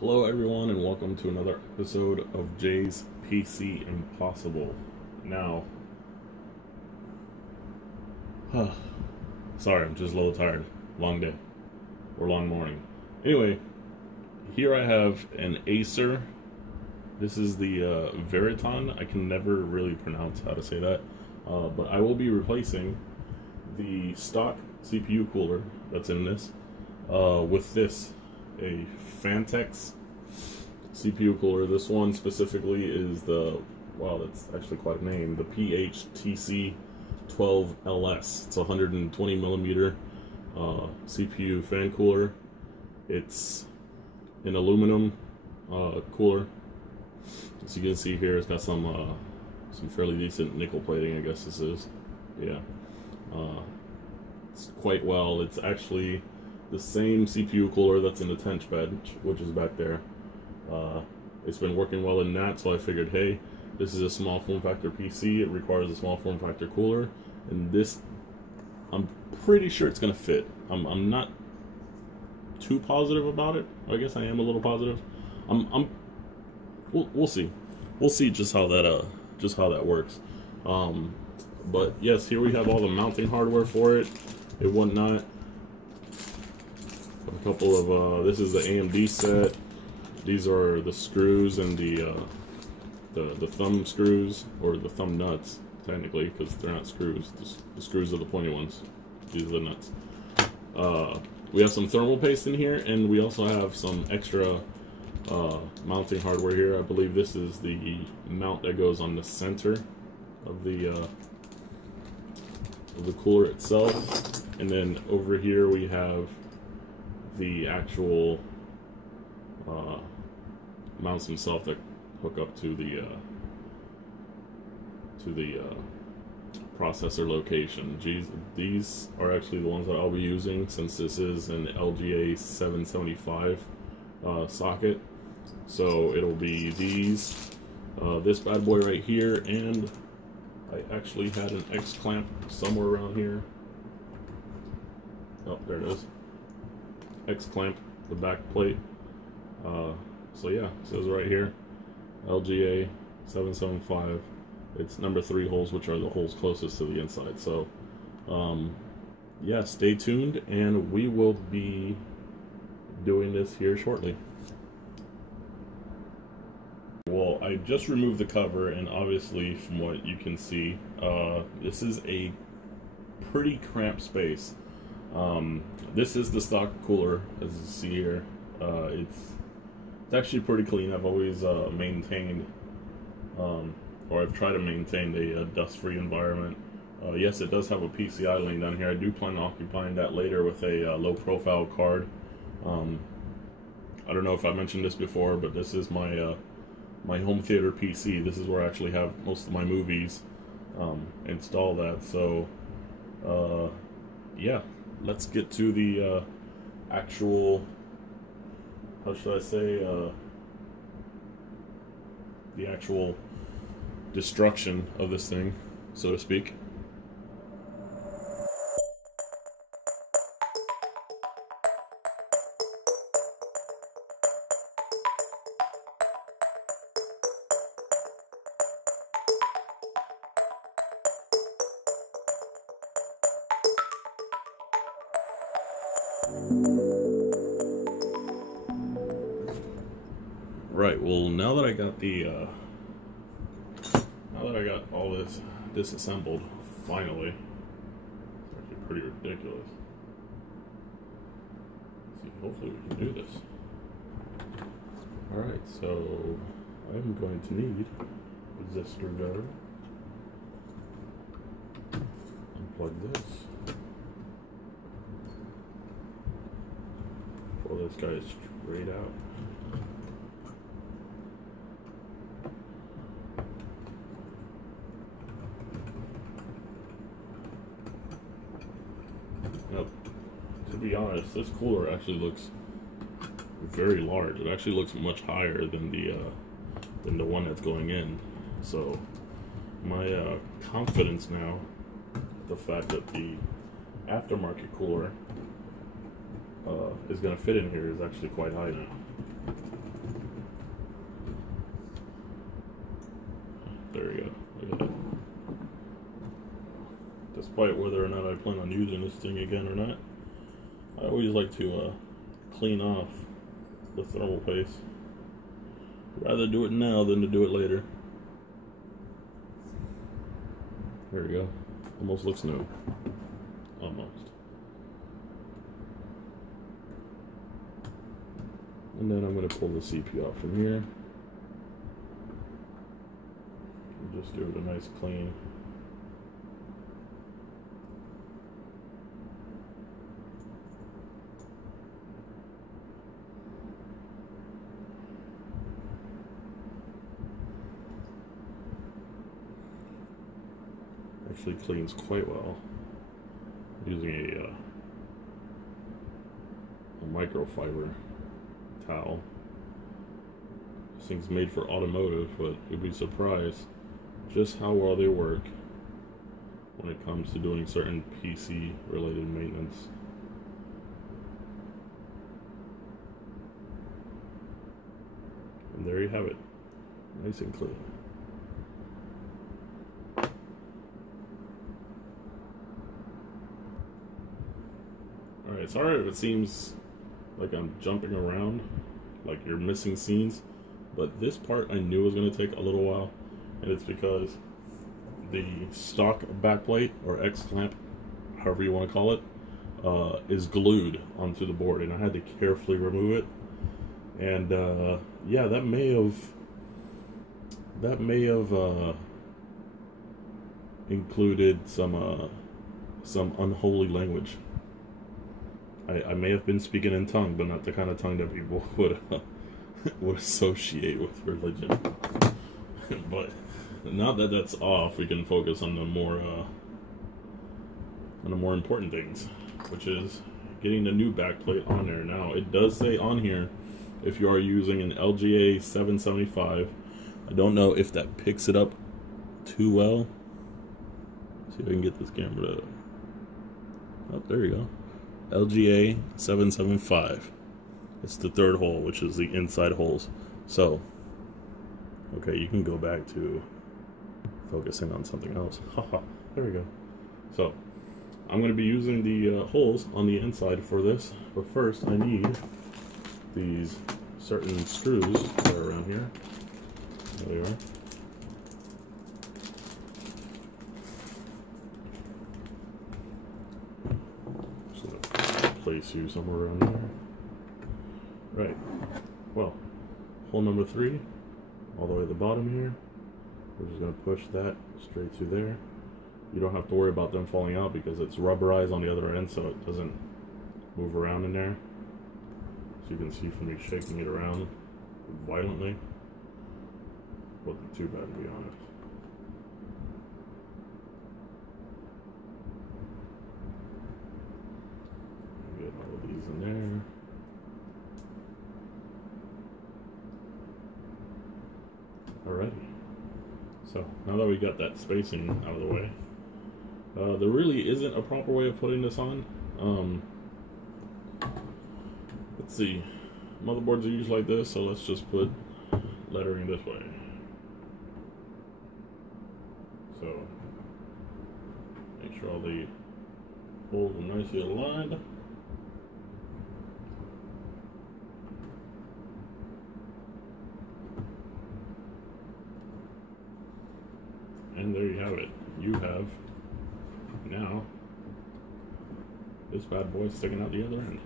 Hello everyone and welcome to another episode of Jay's PC Impossible. Now, sorry, I'm just a little tired. Long day. Or long morning. Anyway, here I have an Acer. This is the Veriton. I can never really pronounce how to say that. But I will be replacing the stock CPU cooler that's in this with this. A Phantek CPU cooler. This one specifically is the, wow, that's actually quite a name, the PH-TC12LS. It's a 120 millimeter CPU fan cooler. It's an aluminum cooler. As you can see here, it's got some fairly decent nickel plating, I guess this is. Yeah, it's quite well. It's actually the same CPU cooler that's in the tench bed, which is back there. It's been working well in that, so I figured, hey, this is a small form factor PC. It requires a small form factor cooler, and this, I'm pretty sure it's gonna fit. I'm not too positive about it. I guess I am a little positive. We'll see. We'll see just how that works. But yes, here we have all the mounting hardware for it and whatnot. A couple of this is the AMD set. These are the screws and the thumb screws, or the thumb nuts technically, because they're not screws. The screws are the pointy ones. These are the nuts. We have some thermal paste in here, and we also have some extra mounting hardware here. I believe this is the mount that goes on the center of the cooler itself, and then over here we have the actual mounts themselves that hook up to the processor location. These are actually the ones that I'll be using, since this is an LGA 775 socket. So it'll be these, this bad boy right here, and I actually had an X clamp somewhere around here. Oh, there it is. X clamp the back plate. So yeah, it says right here, LGA 775. It's number 3 holes, which are the holes closest to the inside. So yeah, stay tuned, and we will be doing this here shortly. Well, I just removed the cover, and obviously from what you can see, this is a pretty cramped space. This is the stock cooler, as you see here. It's actually pretty clean. I've always maintained, or I've tried to maintain a dust-free environment. Yes, it does have a PCI lane down here. I do plan on occupying that later with a low-profile card. I don't know if I mentioned this before, but this is my my home theater PC. This is where I actually have most of my movies installed at. So, yeah. Let's get to the actual, how should I say, the actual destruction of this thing, so to speak. Right, well, now that I got all this disassembled, finally, it's actually pretty ridiculous. Let's see, hopefully we can do this. Alright, so I'm going to need this screwdriver. Unplug this. Pull this guy straight out. Now, to be honest, this cooler actually looks very large. It actually looks much higher than the one that's going in. So my confidence now, the fact that the aftermarket cooler is going to fit in here is actually quite high now. despite whether or not I plan on using this thing again or not. I always like to clean off the thermal paste. Rather do it now than to do it later. There we go. Almost looks new. Almost. And then I'm going to pull the CPU out from here. And just give it a nice clean. Actually cleans quite well using a microfiber towel. This thing's made for automotive, but you'd be surprised just how well they work when it comes to doing certain PC related maintenance. And there you have it, nice and clean. Alright, sorry if it seems like I'm jumping around, like you're missing scenes, but this part I knew was going to take a little while, and it's because the stock backplate, or X-clamp, however you want to call it, is glued onto the board, and I had to carefully remove it. And yeah, that may have included some unholy language. I may have been speaking in tongue, but not the kind of tongue that people would associate with religion. But now that that's off, we can focus on the more important things, which is getting the new backplate on there. Now, it does say on here if you are using an LGA 775. I don't know if that picks it up too well. Let's see if I can get this camera to... Oh, there you go. LGA 775. It's the third hole, which is the inside holes. So, okay, you can go back to focusing on something else. Haha, there we go. So, I'm going to be using the holes on the inside for this, but first I need these certain screws that are around here. There they are. Place you somewhere around there. Right. Well, hole number 3, all the way at the bottom here. We're just going to push that straight through there. You don't have to worry about them falling out because it's rubberized on the other end, so it doesn't move around in there. So you can see from me shaking it around violently. Wasn't too bad, to be honest. Get all of these in there. Alrighty. So now that we got that spacing out of the way, there really isn't a proper way of putting this on. Let's see. Motherboards are used like this, so let's just put lettering this way. So make sure all the holes are nicely aligned. And there you have it. You have now this bad boy sticking out the other end.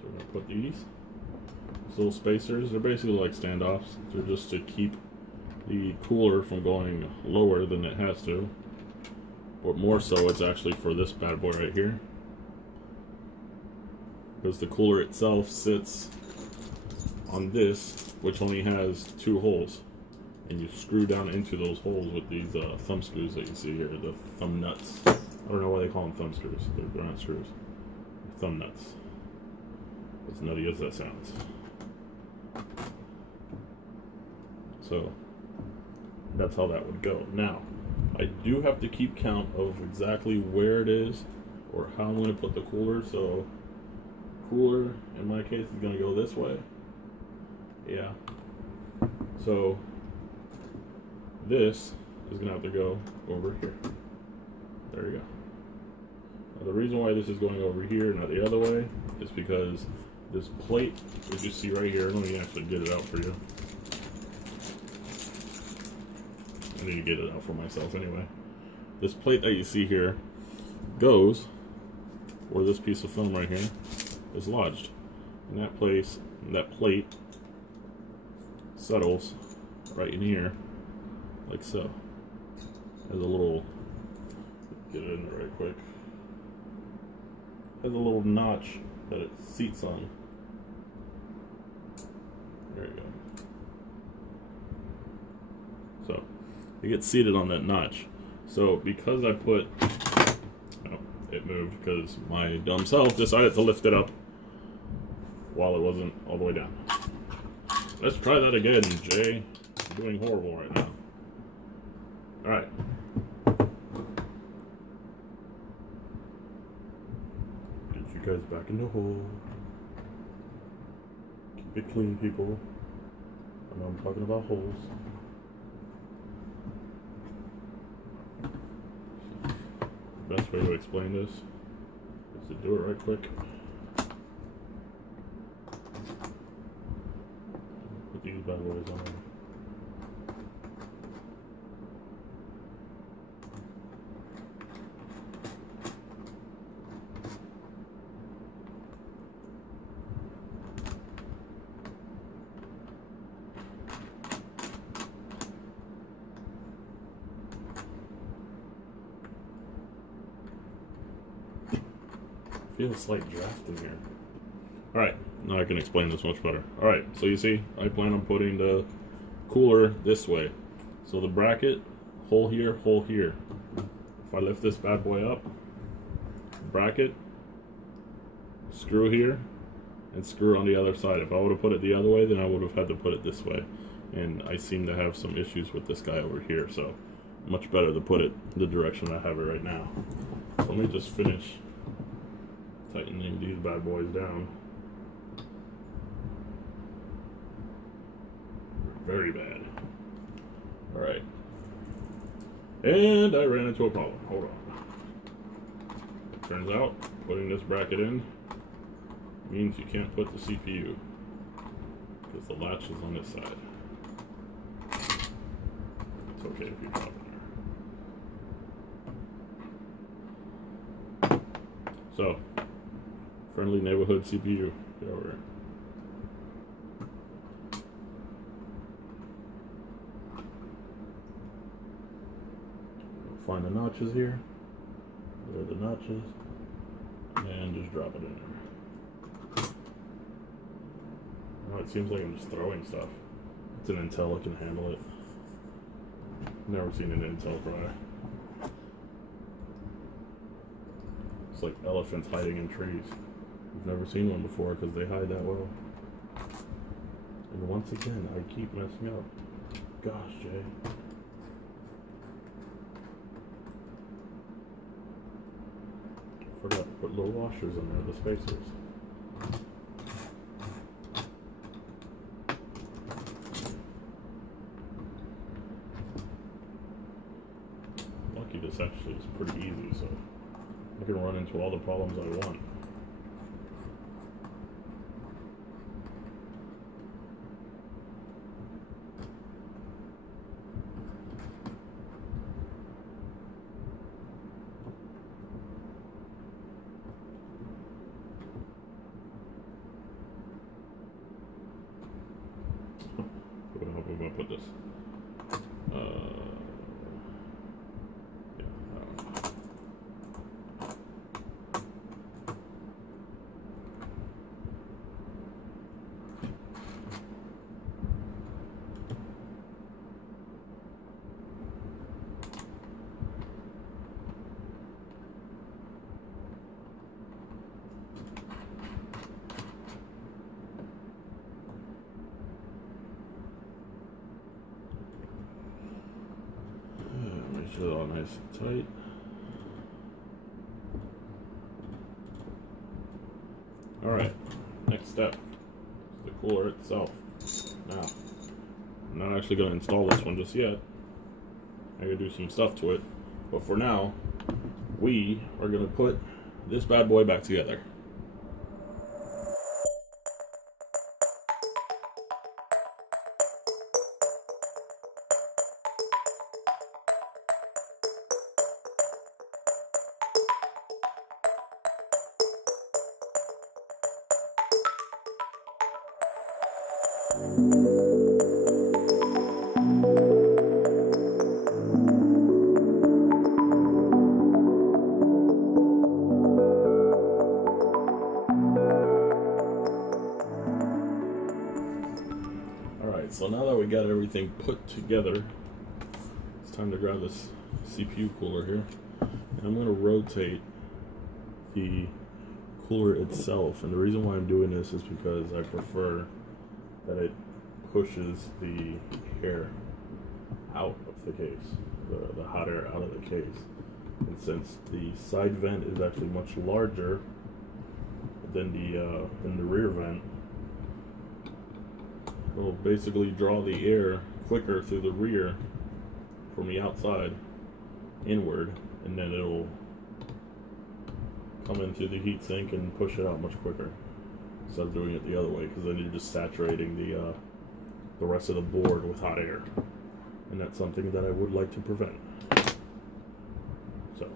So we're going to put these little spacers. They're basically like standoffs. They're just to keep the cooler from going lower than it has to. But more so, it's actually for this bad boy right here, because the cooler itself sits on this, which only has 2 holes. And you screw down into those holes with these thumb screws that you see here, the thumb nuts. I don't know why they call them thumb screws. They're not screws. They're thumb nuts. As nutty as that sounds. So that's how that would go. Now, I do have to keep count of exactly where it is or how I'm going to put the cooler. So cooler, in my case, is going to go this way. Yeah. So this is going to have to go over here. There you go. Now, the reason why this is going over here, not the other way, is because this plate, as you see right here, let me actually get it out for you. I need to get it out for myself anyway. This plate that you see here goes where this piece of film right here is lodged. And that plate settles right in here, like so. Has a little, get it in there right quick. Has a little notch that it seats on. There you go. So it gets seated on that notch. So because I put, oh, it moved because my dumb self decided to lift it up while it wasn't all the way down. Let's try that again, Jay. I'm doing horrible right now. Alright. Get you guys back in the hole. Keep it clean, people. I know I'm talking about holes. Best way to explain this is to do it right quick. Put these bad boys on. Feel a slight draft in here. Alright, now I can explain this much better. Alright, so you see, I plan on putting the cooler this way. So the bracket, hole here, hole here. If I lift this bad boy up, bracket, screw here, and screw on the other side. If I would have put it the other way, then I would have had to put it this way. And I seem to have some issues with this guy over here, so much better to put it the direction I have it right now. So let me just finish tightening these bad boys down. Very bad. Alright. And I ran into a problem. Hold on. Turns out, putting this bracket in means you can't put the CPU because the latch is on this side. It's okay if you drop it there. So, friendly neighborhood CPU. Get over here. Find the notches here. There are the notches. And just drop it in there. Now it seems like I'm just throwing stuff. It's an Intel, it can handle it. Never seen an Intel fry. It's like elephants hiding in trees. You've never seen one before because they hide that well. And once again, I keep messing up. Gosh, Jay. Forgot to put little washers in there, the spacers. Lucky this actually is pretty easy, so I can run into all the problems I want. I'm gonna put this. Make sure they're all nice and tight. Alright, next step is the cooler itself. Now, I'm not actually going to install this one just yet. I gotta do some stuff to it, but for now, we are going to put this bad boy back together. Alright, so now that we got everything put together, it's time to grab this CPU cooler here. And I'm going to rotate the cooler itself. And the reason why I'm doing this is because I prefer that it pushes the air out of the case, the hot air out of the case. And since the side vent is actually much larger than the rear vent, it'll basically draw the air quicker through the rear from the outside inward, and then it'll come into the heatsink and push it out much quicker instead of doing it the other way, because then you're just saturating the rest of the board with hot air, and that's something that I would like to prevent. So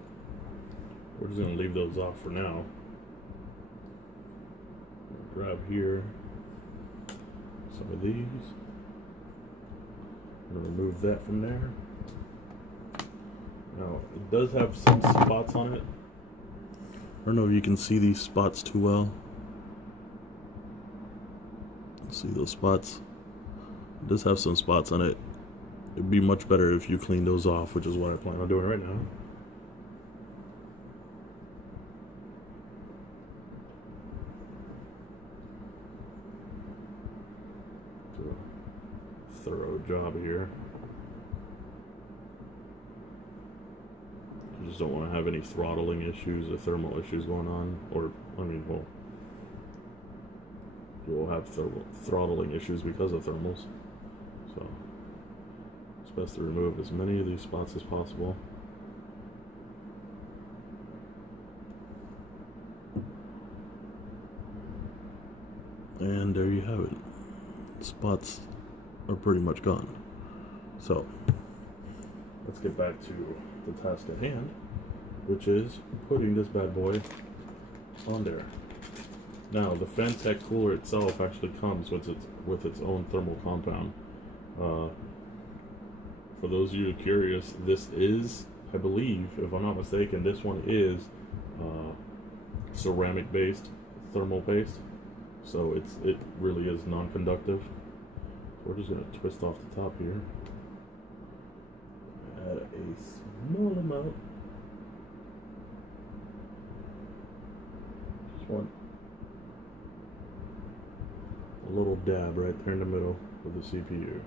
we're just going to leave those off for now. Grab here some of these. I'm going to remove that from there. Now, it does have some spots on it. I don't know if you can see these spots too well. See those spots? It does have some spots on it. It'd be much better if you clean those off, which is what I plan on doing right now. Do a thorough job here. I just don't want to have any throttling issues or thermal issues going on, or, I mean, well, you will have throttling issues because of thermals, so it's best to remove as many of these spots as possible. And there you have it. Spots are pretty much gone. So let's get back to the task at hand, which is putting this bad boy on there. Now, the Phantek cooler itself actually comes with its own thermal compound. For those of you curious, this is, I believe, if I'm not mistaken, this one is ceramic-based thermal paste, so it really is non-conductive. So we're just going to twist off the top here. Add a small amount. Just one. A little dab right there in the middle of the CPU.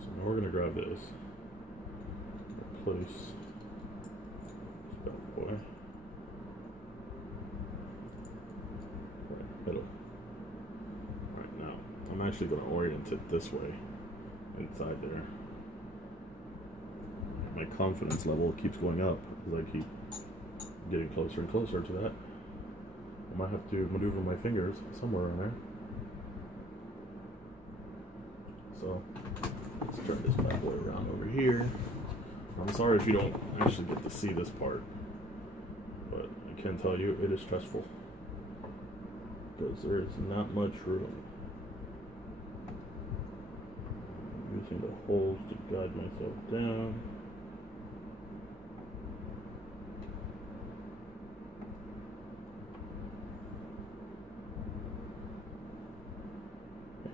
So now we're going to grab this, replace this bad boy. Right, middle. Alright, now I'm actually going to orient it this way inside there. My confidence level keeps going up as I keep getting closer and closer to that. I might have to maneuver my fingers somewhere in there. So let's turn this bad boy around over here. I'm sorry if you don't actually get to see this part, but I can tell you it is stressful because there is not much room. I'm using the holes to guide myself down.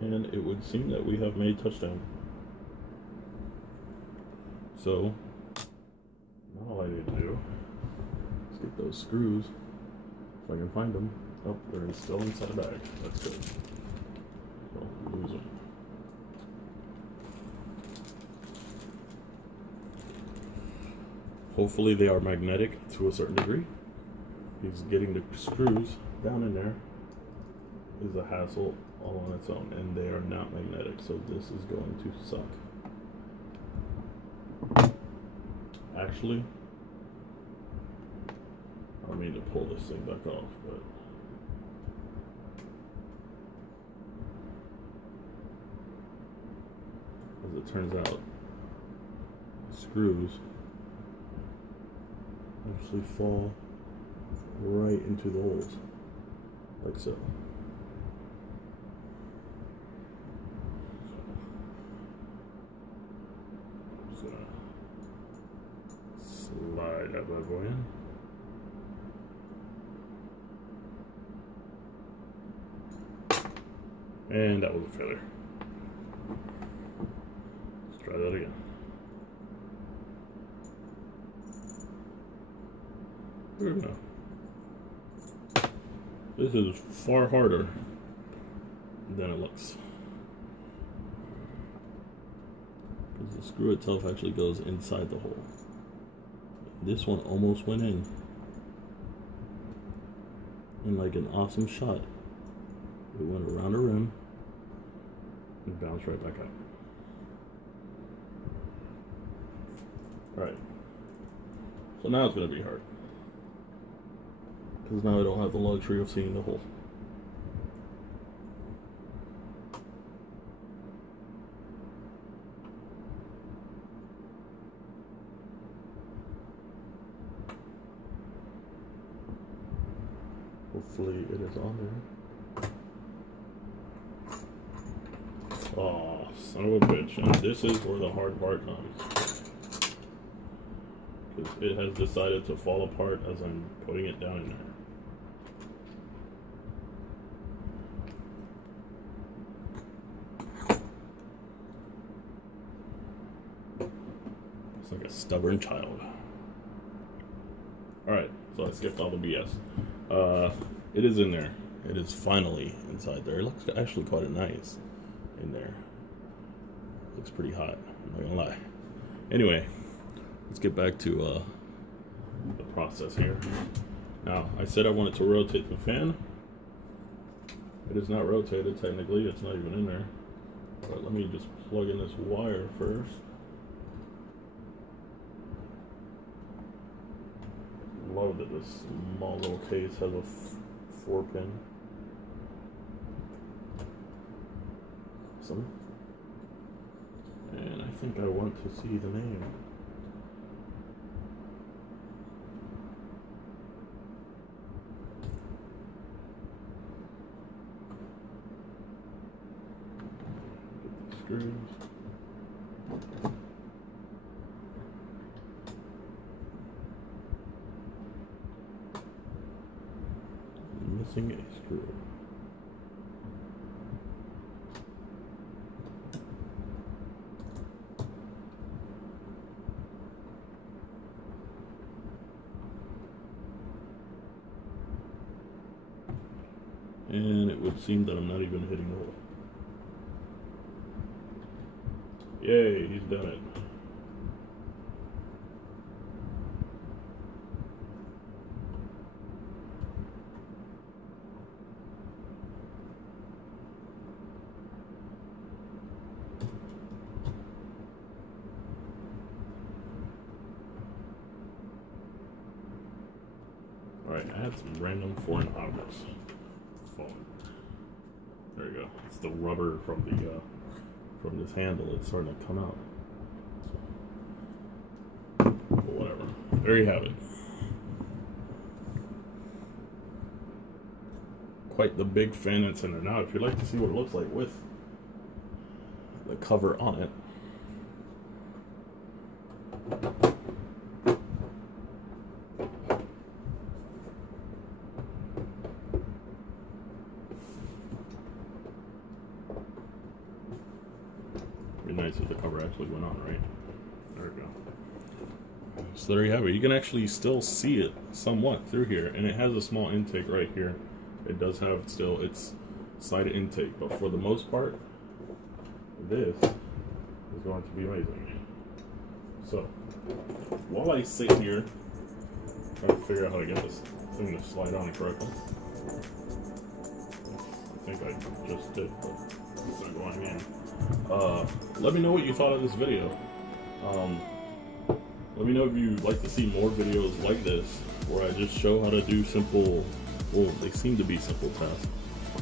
And it would seem that we have made touchdown. So now all I need to do is get those screws, if I can find them. Oh, they're still inside the bag. That's good. So lose them. Hopefully they are magnetic to a certain degree, because getting the screws down in there is a hassle all on its own, and they are not magnetic, so this is going to suck. Actually, I don't mean to pull this thing back off, but as it turns out, the screws actually fall right into the holes, like so. Just gonna slide that bad boy in. And that was a failure. Let's try that again. There we go. This is far harder than it looks. Because the screw itself actually goes inside the hole. This one almost went in like an awesome shot. It went around the rim and bounced right back out. Alright. So now it's going to be hard. Because now I don't have the luxury of seeing the hole. Hopefully it is on there. Oh, son of a bitch. And this is where the hard part comes. Because it has decided to fall apart as I'm putting it down in there. It's like a stubborn child. Alright, so I skipped all the BS. It is in there. It is finally inside there. It looks actually quite nice in there. Looks pretty hot, I'm not gonna lie. Anyway, let's get back to the process here. Now, I said I wanted to rotate the fan. It is not rotated technically, it's not even in there. But let me just plug in this wire first. Love that this small little case has a 4-pin. Awesome. And I think I want to see the name. Get the screws. Missing a screw. And it would seem that I'm not even hitting the hole. Yay, he's done it. Alright, I had some random foreign objects falling. There you go. It's the rubber from this handle. It's starting to come out. But whatever. There you have it. Quite the big fan that's in there. Now, if you'd like to see what it looks like with the cover on it. Nice if the cover actually went on, right? There we go. So there you have it. You can actually still see it somewhat through here, and it has a small intake right here. It does have still its side intake, but for the most part, this is going to be amazing. So while I sit here trying to figure out how to get this thing to slide on correctly, I think I just did, but it's not going in. Let me know what you thought of this video. Let me know if you'd like to see more videos like this, where I just show how to do simple, well, they seem to be simple tasks.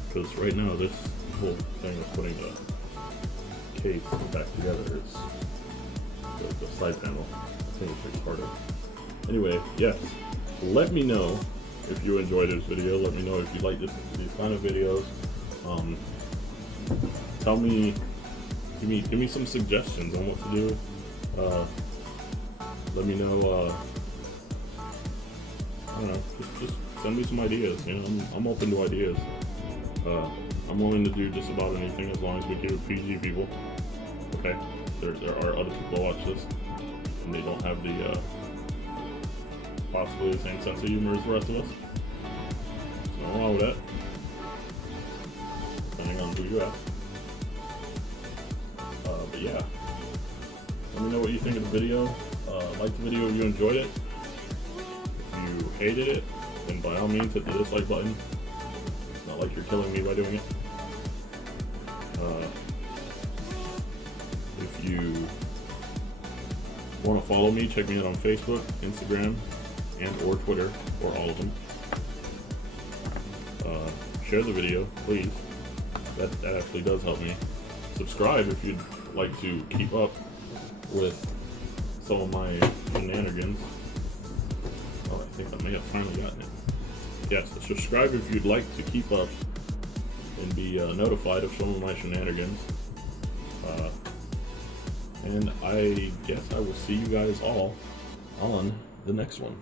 Because right now, this whole thing of putting the case back together is the side panel. I think it's retarded. Anyway, yes, let me know if you enjoyed this video. Let me know if you like these kind of videos. Tell me, give me some suggestions on what to do. Let me know. I don't know. Just send me some ideas. You know, I'm open to ideas. I'm willing to do just about anything as long as we keep it PG, people. Okay? There are other people who watch this, and they don't have the possibly the same sense of humor as the rest of us. So nothing wrong with that. Depending on who you ask. But yeah, let me know what you think of the video. Like the video if you enjoyed it. If you hated it, then by all means hit the dislike button. Not like you're killing me by doing it. If you want to follow me, check me out on Facebook, Instagram, and or Twitter, or all of them. Share the video, please. That actually does help me. Subscribe if you'd like to keep up with some of my shenanigans. Oh, I think I may have finally gotten it. Yes, subscribe if you'd like to keep up and be notified of some of my shenanigans. And I guess I will see you guys all on the next one.